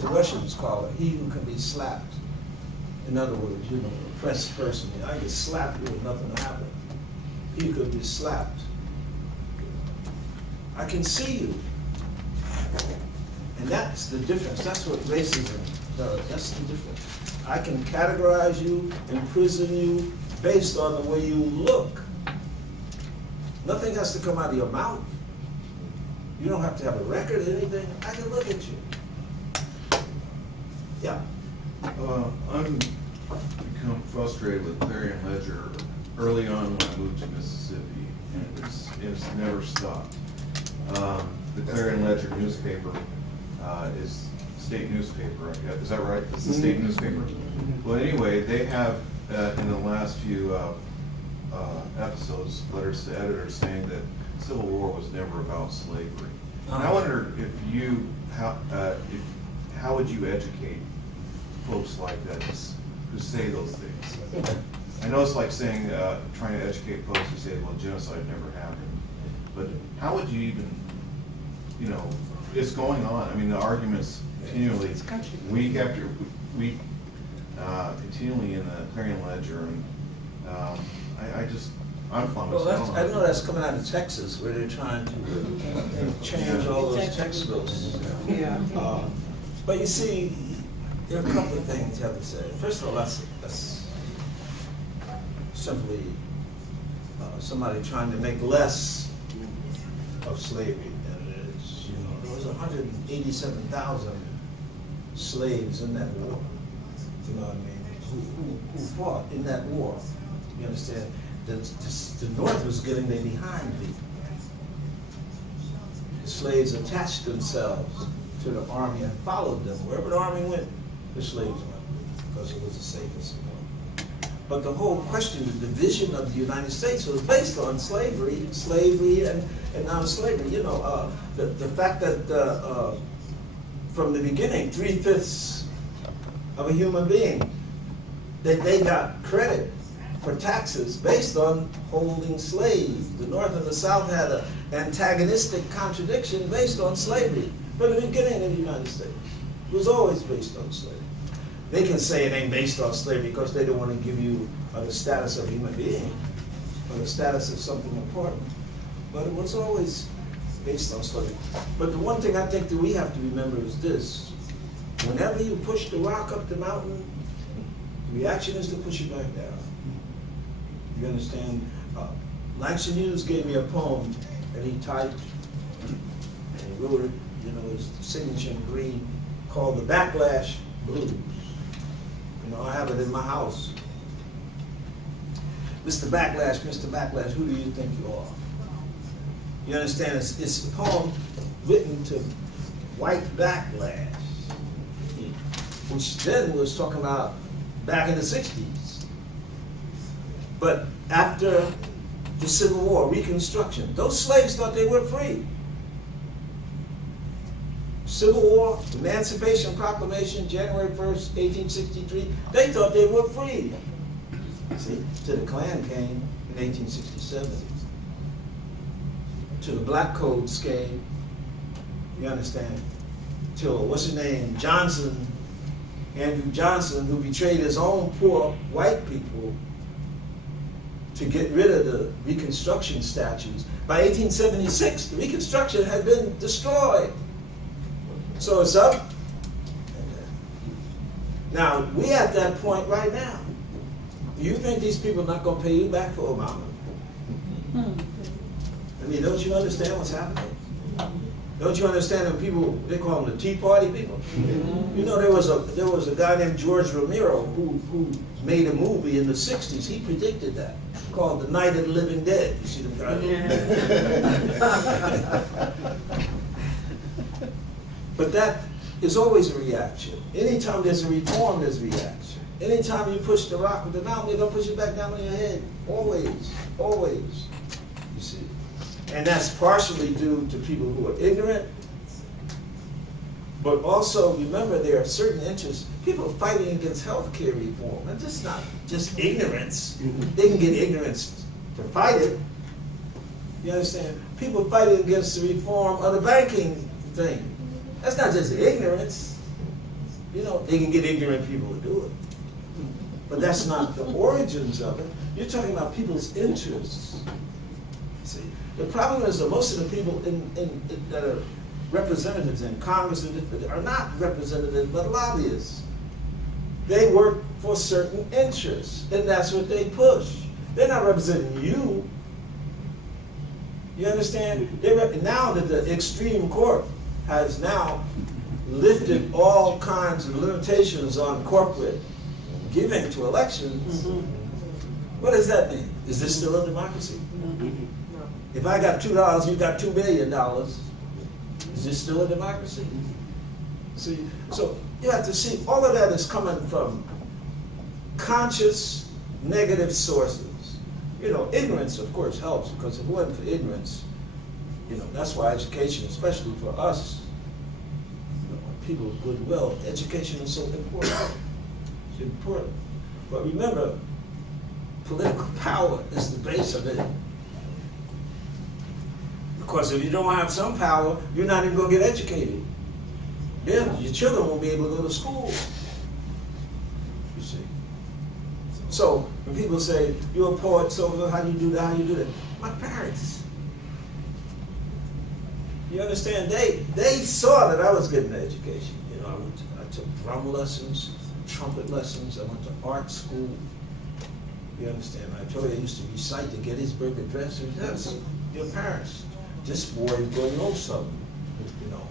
The Russians call it, he who can be slapped. In other words, you know, oppressed person. I get slapped with nothing to happen. He could be slapped. I can see you. And that's the difference. That's what racism does. That's the difference. I can categorize you, imprison you, based on the way you look. Nothing has to come out of your mouth. You don't have to have a record or anything. I can look at you. Yeah. I'm become frustrated with Clarion Ledger early on when I moved to Mississippi, and it's never stopped. The Clarion Ledger newspaper is state newspaper, I guess. Is that right? It's the state newspaper. Well, anyway, they have in the last few episodes letters to editors saying that Civil War was never about slavery. And I wonder if you how would you educate folks like that who say those things? I know it's like saying, trying to educate folks who say, well, genocide never happened. But how would you even, you know, it's going on. I mean, the arguments continually, week after week, continually in the Clarion Ledger, and I'm flummoxed. Well, I know that's coming out of Texas, where they're trying to change all those textbooks. Yeah. But you see, there are a couple of things you have to say. First of all, that's simply somebody trying to make less of slavery than it is. You know, there was 187,000 slaves in that war. You know what I mean? Who fought in that war? You understand? The North was getting there behind people. The slaves attached themselves to the army and followed them. Wherever the army went, the slaves went, because it was the safest one. But the whole question, the vision of the United States was based on slavery and non-slavery. You know, the fact that from the beginning, 3/5 of a human being, that they got credit for taxes based on holding slaves. The North and the South had an antagonistic contradiction based on slavery from the beginning of the United States. It was always based on slavery. They can say it ain't based on slavery because they don't want to give you the status of a human being or the status of something important. But it was always based on slavery. But the one thing I think that we have to remember is this. Whenever you push the rock up the mountain, the reaction is to push it back down. You understand? Langston Hughes gave me a poem that he typed, and he wrote it, you know, his signature in green, called The Backlash Blues. You know, I have it in my house. Mr. Backlash, who do you think you are? You understand? It's a poem written to white backlash, which then was talking about back in the 60s. But after the Civil War, Reconstruction, those slaves thought they were free. Civil War, Emancipation Proclamation, January 1st, 1863, they thought they were free. See, till the Klan came in 1867. Till the Black Codes came, you understand? Till, what's his name, Johnson, Andrew Johnson, who betrayed his own poor white people to get rid of the Reconstruction statues. By 1876, the Reconstruction had been destroyed. So it's up. Now, we at that point right now. You think these people are not going to pay you back for Obama? I mean, don't you understand what's happening? Don't you understand that people, they call them the Tea Party people? You know, there was a guy named George Romero who made a movie in the 60s. He predicted that, called The Night of the Living Dead. You see them guys? But that is always a reaction. Anytime there's a reform, there's a reaction. Anytime you push the rock with the mountain, they're going to push it back down on your head. Always, always. You see. And that's partially due to people who are ignorant. But also, remember, there are certain interests. People are fighting against health care reform. And that's not just ignorance. They can get ignorance to fight it. You understand? People fighting against the reform of the banking thing. That's not just ignorance. You know, they can get ignorant people to do it. But that's not the origins of it. You're talking about people's interests. See, the problem is that most of the people that are representatives in Congress are not representatives, but lobbyists. They work for certain interests, and that's what they push. They're not representing you. You understand? Now that the extreme court has now lifted all kinds of limitations on corporate giving to elections, what does that mean? Is this still a democracy? If I got $2, you got $2 billion, is this still a democracy? See, so you have to see, all of that is coming from conscious negative sources. You know, ignorance, of course, helps, because if it wasn't for ignorance, you know, that's why education, especially for us, you know, people of goodwill, education is so important. It's important. But remember, political power is the base of it. Because if you don't have some power, you're not even going to get educated. Yeah, your children won't be able to go to school. You see. So when people say, you're a poet, so how do you do that, how do you do that? My parents. You understand? They saw that I was getting an education. You know, I took drum lessons, trumpet lessons, I went to art school. You understand? I told you I used to recite the Gettysburg Address. Yes, your parents. This boy is going to know something, you know.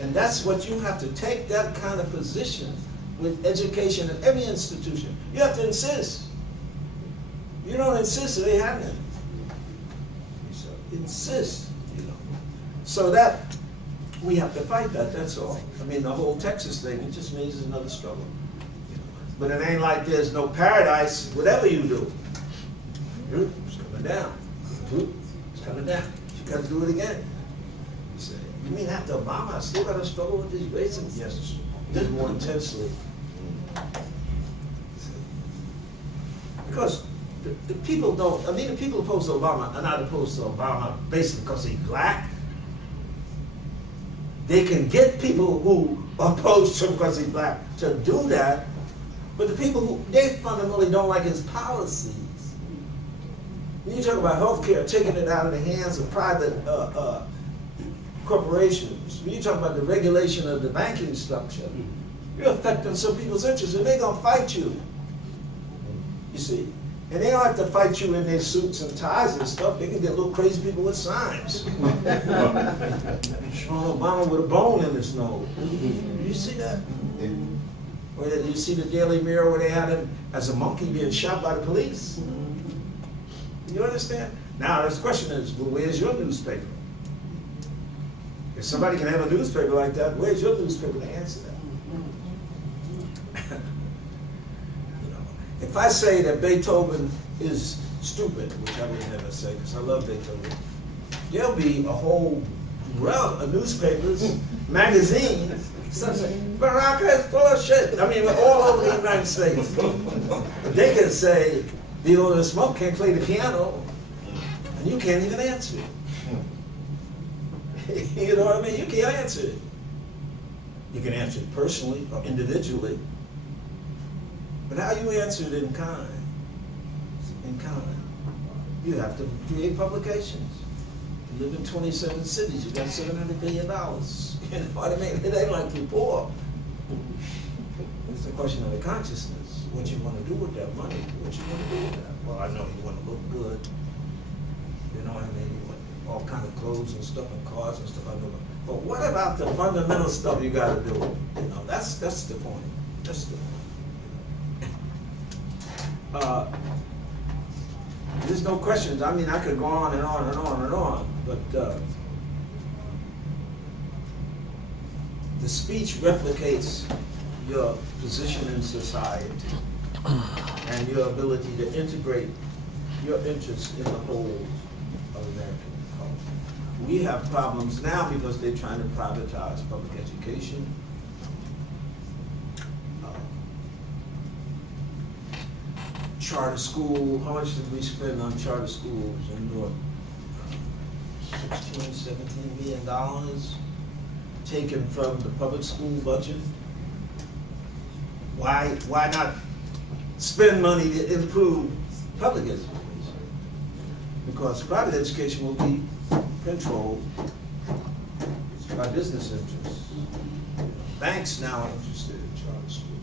And that's what you have to take, that kind of position with education in every institution. You have to insist. You don't insist, it ain't happening. So insist, you know. So that, we have to fight that, that's all. I mean, the whole Texas thing, it just means it's another struggle. You know. But it ain't like there's no paradise, whatever you do. It's coming down. It's coming down. You got to do it again. You say, you mean after Obama, I still got to struggle with these races? Yes, just more intensely. Because the people don't, I mean, the people opposed to Obama are not opposed to Obama basically because he's black. They can get people who are opposed to him because he's black to do that, but the people who, they fundamentally don't like his policies. When you talk about healthcare, taking it out of the hands of private corporations, when you talk about the regulation of the banking structure, you're affecting some people's interests, and they're going to fight you. You see? And they don't have to fight you in their suits and ties and stuff. They can get little crazy people with signs. Sean Obama with a bone in his nose. You see that? Or you see the Daily Mirror where they had him as a monkey being shot by the police? You understand? Now, the question is, well, where's your newspaper? If somebody can have a newspaper like that, where's your newspaper to answer that? You know, if I say that Beethoven is stupid, which I would never say because I love Beethoven, there'll be a whole round of newspapers, magazines, some say, Baraka is full of shit. I mean, all over the United States. They can say, the owner of Smoke can't play the piano, and you can't even answer it. You know what I mean? You can't answer it. You can answer it personally or individually. But how you answer it in kind? In kind. You have to create publications. You live in 27 cities. You got $700 billion. You know what I mean? It ain't like you're poor. It's a question of the consciousness. What you want to do with that money? What you want to do with that? Well, I know you want to look good. You know what I mean? You want all kind of clothes and stuff and cars and stuff. I know. But what about the fundamental stuff you got to do? You know, that's the point. That's the point. There's no questions. I mean, I could go on and on and on and on, but the speech replicates your position in society and your ability to integrate your interests in the whole of American culture. We have problems now because they're trying to privatize public education. Charter school, how much did we spend on charter schools in North? $16, $17 million taken from the public school budget. Why not spend money to improve public education? Because private education will be controlled by business interests. Banks now are interested in charter schools.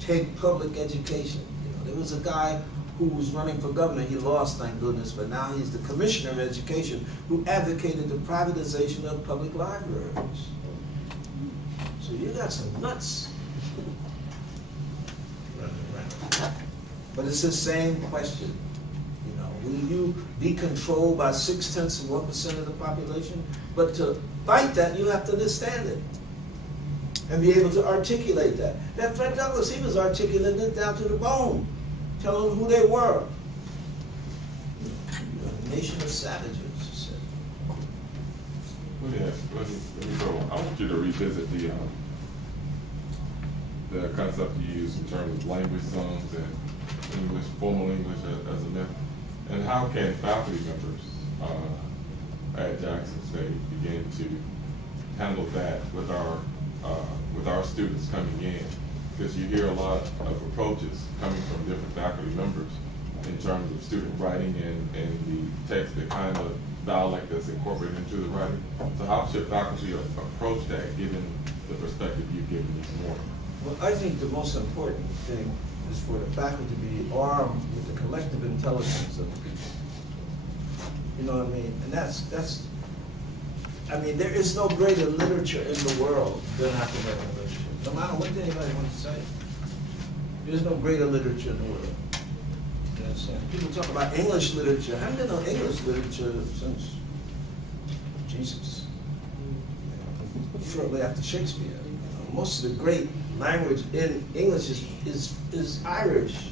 Take public education. There was a guy who was running for governor. He lost, thank goodness, but now he's the commissioner of education who advocated the privatization of public libraries. So you got some nuts running around. But it's the same question. Will you be controlled by 0.6% of the population? But to fight that, you have to understand it and be able to articulate that. That Fred Douglass, he was articulating it down to the bone, telling them who they were. A nation of savages, he said. Let me go. I want you to revisit the concept you used in terms of language zones and English, formal English as a myth. And how can faculty members at Jackson State begin to handle that with our students coming in? Because you hear a lot of approaches coming from different faculty members in terms of student writing and the text, the kind of dialect that's incorporated into the writing. So how should faculty approach that, given the perspective you've given this morning? Well, I think the most important thing is for the faculty to be armed with the collective intelligence of the people. You know what I mean? And there is no greater literature in the world than African American literature. No matter what anybody wants to say. There's no greater literature in the world. You understand? People talk about English literature. I haven't been on English literature since Jesus. Shortly after Shakespeare. Most of the great language in English is Irish.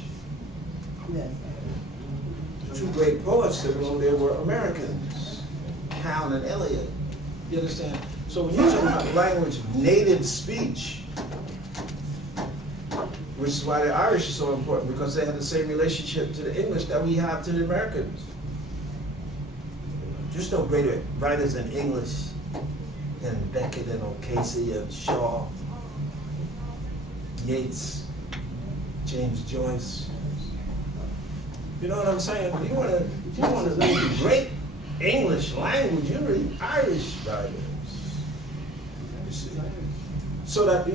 Yes. The two great poets that wrote there were Americans, Pound and Eliot. You understand? So when you talk about language, native speech, which is why the Irish is so important, because they have the same relationship to the English that we have to the Americans. There's no greater writers in English than Beckett and O'Casey and Shaw, Yeats, James Joyce. You know what I'm saying? If you want to read great English language, you read Irish writers. You see? So that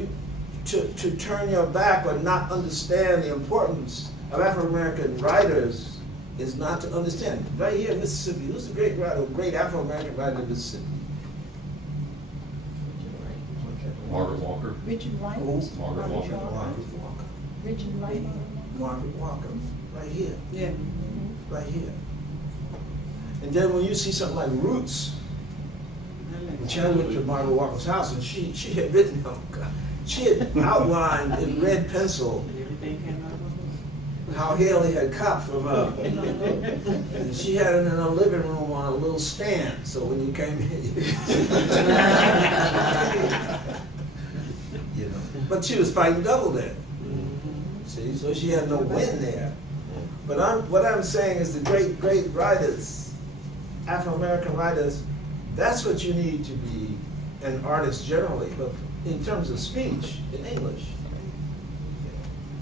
to turn your back or not understand the importance of African American writers is not to understand. Right here in Mississippi, who's the great writer, great Afro American writer in Mississippi? Margaret Walker. Richard Wright. Margaret Walker. Margaret Walker. Richard Wright. Margaret Walker, right here, Yeah. right here. And then when you see something like Roots, which I went to Margaret Walker's house and she had written, oh God, she had outlined in red pencil how Haley had copped from her. And she had it in her living room on a little stand, so when you came in, you know. But she was fighting double then. See, so she had no win there. But what I'm saying is the great writers, Afro-American writers, that's what you need to be an artist generally, but in terms of speech, in English.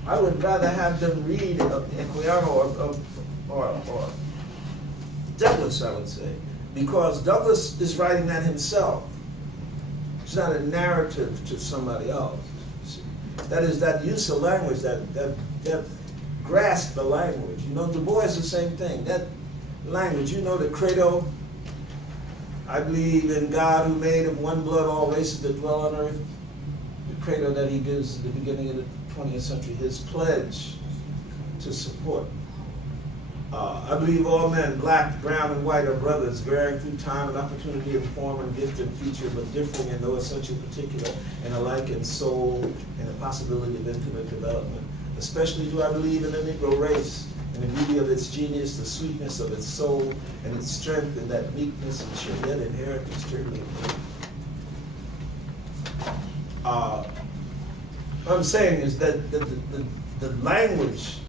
I would rather have them read Equiano or Douglass, I would say, because Douglass is writing that himself. It's not a narrative to somebody else. That is that use of language, that grasp the language. You know, Du Bois is the same thing. That language, you know, the credo, I believe in God who made of one blood all races that dwell on earth. The credo that he gives at the beginning of the 20th century, his pledge to support. I believe all men, black, brown, and white, are brothers, varying through time and opportunity in form and gift and feature, but differing in no essential particular, and alike in soul and the possibility of infinite development. Especially do I believe in the Negro race and the beauty of its genius, the sweetness of its soul, and its strength, and that meekness and shall yet inherit its turgid. What I'm saying is that the language